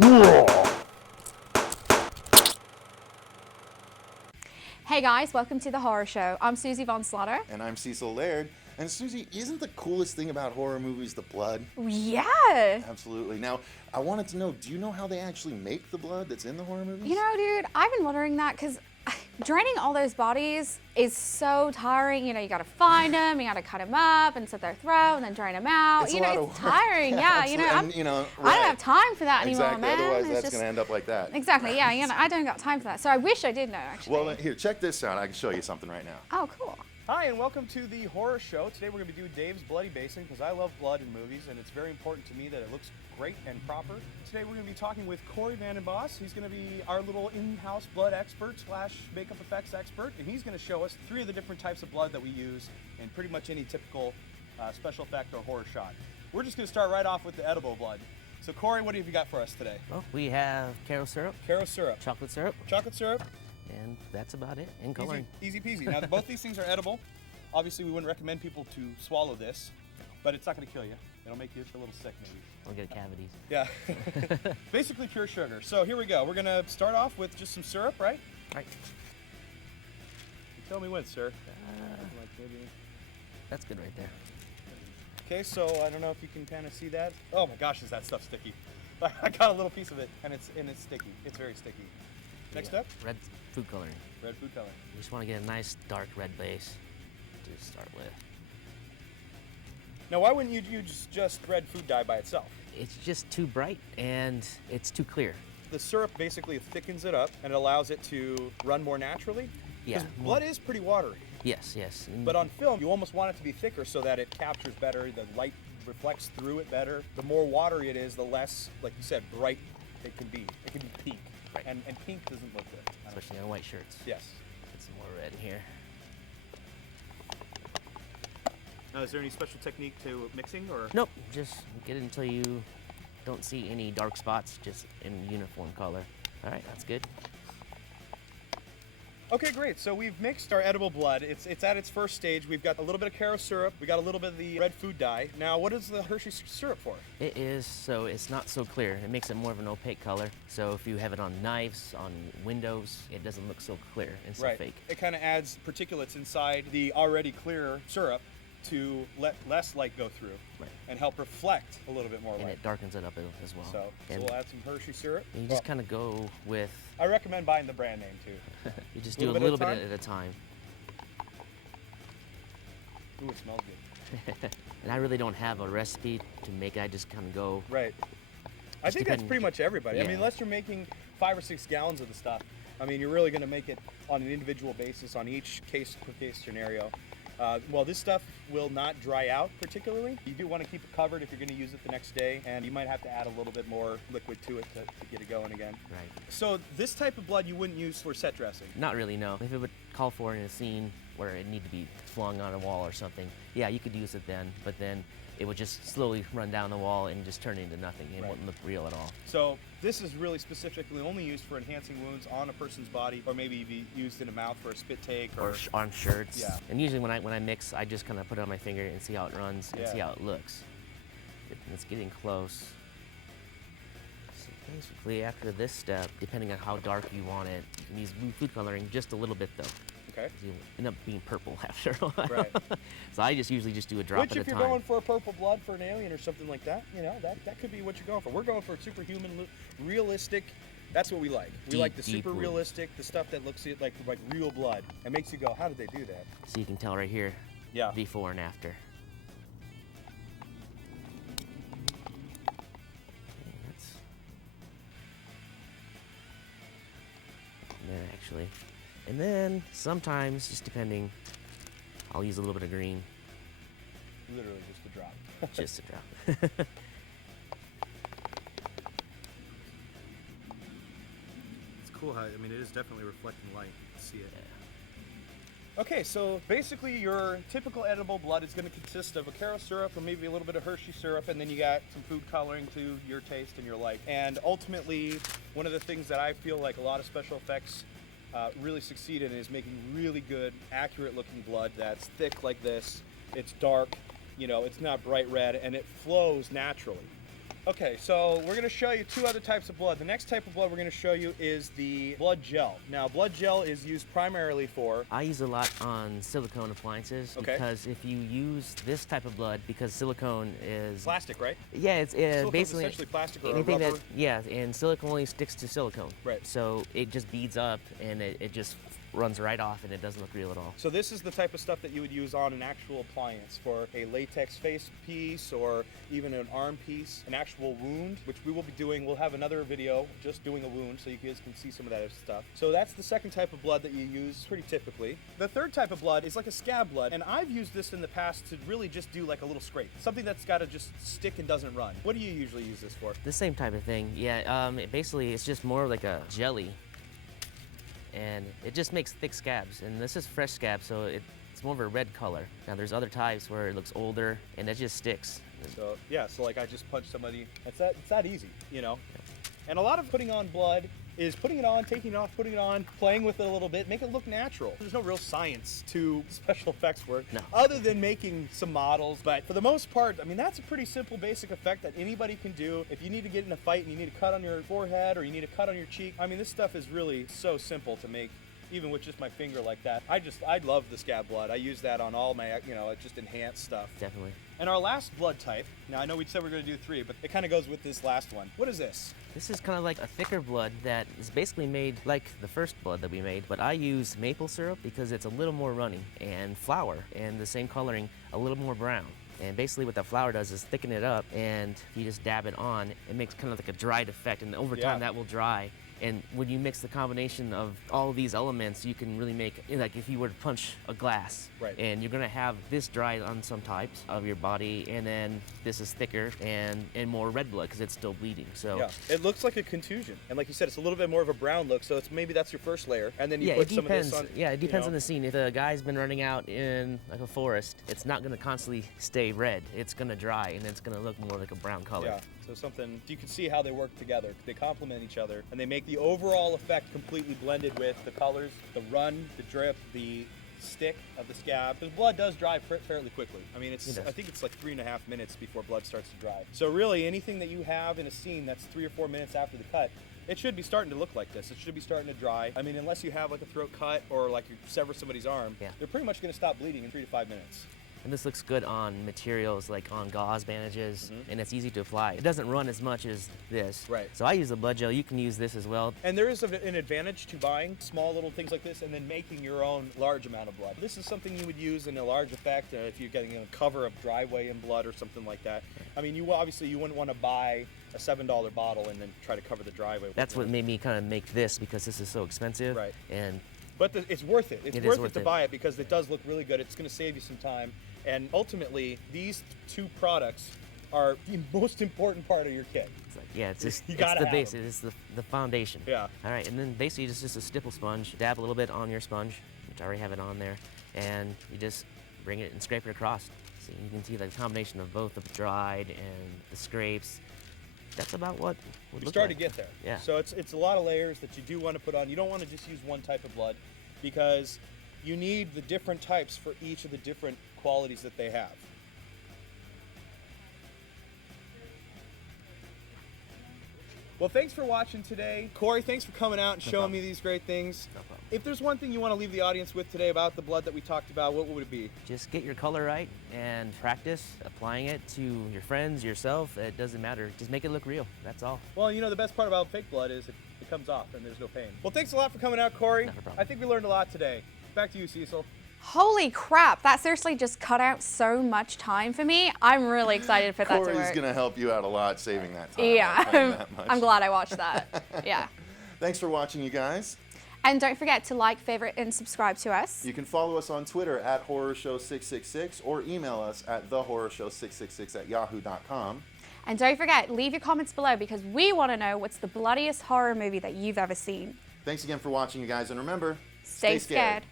Hey guys, welcome to the horror show. I'm Susie Von Slaughter. And I'm Cecil Laird. And Susie, isn't the coolest thing about horror movies the blood? Yeah. Absolutely. Now, I wanted to know, do you know how they actually make the blood that's in the horror movies? You know, dude, I've been wondering that because draining all those bodies is so tiring. You know, you gotta find them, you gotta cut them up and slit their throat and then drain them out. It's It's tiring. Yeah, I don't have time for that exactly. anymore, man. Otherwise, It's that's just... gonna end up like that. Exactly. Yeah. I don't got time for that. So I wish I did know, actually. Well, here, check this out. I can show you something right now. Oh, cool. Hi, and welcome to the horror show. Today we're going to be doing Dave's Bloody Basin because I love blood in movies, and it's very important to me that it looks great and proper. Today we're going to be talking with Cory VandenBoss. He's going to be our little in-house blood expert / makeup effects expert, and he's going to show us 3 of the different types of blood that we use in pretty much any typical special effect or horror shot. We're just going to start right off with the edible blood. So Cory, what have you got for us today? Well, we have Caro syrup, chocolate syrup, and that's about it, and coloring. Easy peasy. Now, both these things are edible. Obviously, we wouldn't recommend people to swallow this, but it's not going to kill you. It'll make you a little sick, maybe. We'll get cavities. Yeah. Basically pure sugar. So here we go. We're going to start off with just some syrup, right? Right. You tell me when, sir. That's good right there. Okay, so I don't know if you can kind of see that. Oh my gosh, is that stuff sticky? I got a little piece of it, and it's sticky. It's very sticky. Next up? Red food coloring. Red food coloring. You just want to get a nice dark red base to start with. Now, why wouldn't you use just red food dye by itself? It's just too bright and it's too clear. The syrup basically thickens it up and it allows it to run more naturally. Yeah. Because blood is pretty watery. Yes. But on film, you almost want it to be thicker so that it captures better, the light reflects through it better. The more watery it is, the less, like you said, bright it can be. It can be pink. Right. And pink doesn't look good. Especially on white shirts. Yes. Get some more red in here. Now, is there any special technique to mixing, or? Nope, just get it until you don't see any dark spots, just in uniform color. All right, that's good. Okay, great. So we've mixed our edible blood. It's at its first stage. We've got a little bit of Caro syrup. We got a little bit of the red food dye. Now, what is the Hershey syrup for? It is so it's not so clear. It makes it more of an opaque color. So if you have it on knives, on windows, it doesn't look so clear and so fake. It kind of adds particulates inside the already clear syrup to let less light go through and help reflect a little bit more light. And it darkens it up as well. So we'll add some Hershey syrup. And you just kind of go with... I recommend buying the brand name too. You just do a little bit at a time. Ooh, it smells good. And I really don't have a recipe to make it. I just kind of go... Right. I think that's pretty much everybody. Yeah. I mean, unless you're making 5 or 6 gallons of the stuff, I mean, you're really going to make it on an individual basis on each case-per-case scenario. Well, this stuff will not dry out particularly. You do want to keep it covered if you're going to use it the next day, and you might have to add a little bit more liquid to it to get it going again. Right. So this type of blood you wouldn't use for set dressing? Not really, no. If it would call for it in a scene where it need to be flung on a wall or something, yeah, you could use it then, but then it would just slowly run down the wall and just turn into nothing. It wouldn't look real at all. So this is really specifically only used for enhancing wounds on a person's body, or maybe be used in a mouth for a spit take, or on shirts. Yeah. And usually when I mix, I just kind of put it on my finger and see how it runs and see how it looks. It's getting close. So basically, after this step, depending on how dark you want it, you can use food coloring just a little bit though. Okay. You'll end up being purple after a while. Right. So I usually just do a drop at a time. Which, if you're going for a purple blood for an alien or something like that, you know, that could be what you're going for. We're going for superhuman, realistic. That's what we like. We like the super realistic, the stuff that looks like real blood. It makes you go, how did they do that? So you can tell right here, before and after. And then sometimes, just depending, I'll use a little bit of green. Literally just a drop. Just a drop. It's cool how, I mean, it is definitely reflecting light. See it. Yeah. Okay, so basically your typical edible blood is going to consist of a Caro syrup or maybe a little bit of Hershey syrup, and then you got some food coloring to your taste and your like. And ultimately, one of the things that I feel like a lot of special effects really succeed in is making really good, accurate looking blood that's thick like this. It's dark, you know, it's not bright red, and it flows naturally. Okay, so we're gonna show you two other types of blood. The next type of blood we're gonna show you is the blood gel. Now, blood gel is used primarily for... I use a lot on silicone appliances because if you use this type of blood, because silicone is... Plastic, right? Yeah, it's Silicone's basically essentially plastic or anything rubber. and silicone only sticks to silicone. Right. So it just beads up and it just runs right off and it doesn't look real at all. So this is the type of stuff that you would use on an actual appliance for a latex face piece or even an arm piece, an actual wound, which we will be doing. We'll have another video just doing a wound so you guys can see some of that other stuff. So that's the second type of blood that you use pretty typically. The third type of blood is like a scab blood, and I've used this in the past to really just do like a little scrape, something that's got to just stick and doesn't run. What do you usually use this for? The same type of thing, yeah. Basically, it's just more like a jelly. And it just makes thick scabs, and this is fresh scab, so it's more of a red color. Now there's other types where it looks older and it just sticks. So yeah, so like I just punched somebody. It's that easy, you know. And a lot of putting on blood is putting it on, taking it off, putting it on, playing with it a little bit, make it look natural. There's no real science to special effects work, other than making some models. But for the most part, I mean, that's a pretty simple, basic effect that anybody can do. If you need to get in a fight and you need a cut on your forehead or you need a cut on your cheek, I mean, this stuff is really so simple to make. Even with just my finger like that. I love the scab blood. I use that on all my, just enhanced stuff. Definitely. And our last blood type, now I know we said we are going to do 3, but it kind of goes with this last one. What is this? This is kind of like a thicker blood that is basically made like the first blood that we made, but I use maple syrup because it's a little more runny, and flour, and the same coloring, a little more brown. And basically what that flour does is thicken it up, and if you just dab it on, it makes kind of like a dried effect, and over time that will dry. And when you mix the combination of all of these elements, you can really make, like if you were to punch a glass, and you're gonna have this dry on some types of your body, and then this is thicker and more red blood because it's still bleeding. So yeah, it looks like a contusion, and like you said, it's a little bit more of a brown look. So maybe that's your first layer, and then you put some of this on. Yeah, it depends on the scene. If a guy's been running out in like a forest, it's not gonna constantly stay red. It's gonna dry, and it's gonna look more like a brown color. Yeah. So something, you can see how they work together. They complement each other, and they make the overall effect completely blended with the colors, the run, the drip, the stick of the scab. Because blood does dry fairly quickly. I mean, I think it's like 3.5 minutes before blood starts to dry. So really, anything that you have in a scene that's 3 or 4 minutes after the cut, it should be starting to look like this. It should be starting to dry. I mean, unless you have like a throat cut or like you sever somebody's arm, they're pretty much going to stop bleeding in 3 to 5 minutes. And this looks good on materials like on gauze bandages, and it's easy to apply. It doesn't run as much as this. Right. So I use the blood gel. You can use this as well. And there is an advantage to buying small little things like this and then making your own large amount of blood. This is something you would use in a large effect if you're getting a cover of driveway in blood or something like that. I mean, you wouldn't want to buy a $7 bottle and then try to cover the driveway. That's what made me kind of make this, because this is so expensive. Right. But it's worth it. It's worth it to buy it because it does look really good. It's going to save you some time. And ultimately, these 2 products are the most important part of your kit. It's just you it's the base. It's the foundation. Yeah. All right, and then basically it's just a stipple sponge. Dab a little bit on your sponge, which I already have it on there, and you just bring it and scrape it across. So you can see the combination of both the dried and the scrapes. That's about what would You look start like. to get there. Yeah. So it's a lot of layers that you do want to put on. You don't want to just use one type of blood because you need the different types for each of the different qualities that they have. Well, thanks for watching today. Cory, thanks for coming out and showing me these great things. No problem. If there's one thing you want to leave the audience with today about the blood that we talked about, what would it be? Just get your color right and practice applying it to your friends, yourself. It doesn't matter. Just make it look real. That's all. Well, the best part about fake blood is it comes off and there's no pain. Well, thanks a lot for coming out, Cory. Not a problem. I think we learned a lot today. Back to you, Cecil. Holy crap, that seriously just cut out so much time for me. I'm really excited for that to work. Cory's going to help you out a lot saving that time. Yeah, I'm glad I watched that. Yeah. Thanks for watching, you guys. And don't forget to like, favorite, and subscribe to us. You can follow us on Twitter at HorrorShow666 or email us at thehorrorshow666@yahoo.com. And don't forget, leave your comments below because we want to know what's the bloodiest horror movie that you've ever seen. Thanks again for watching, you guys, and remember, Stay scared.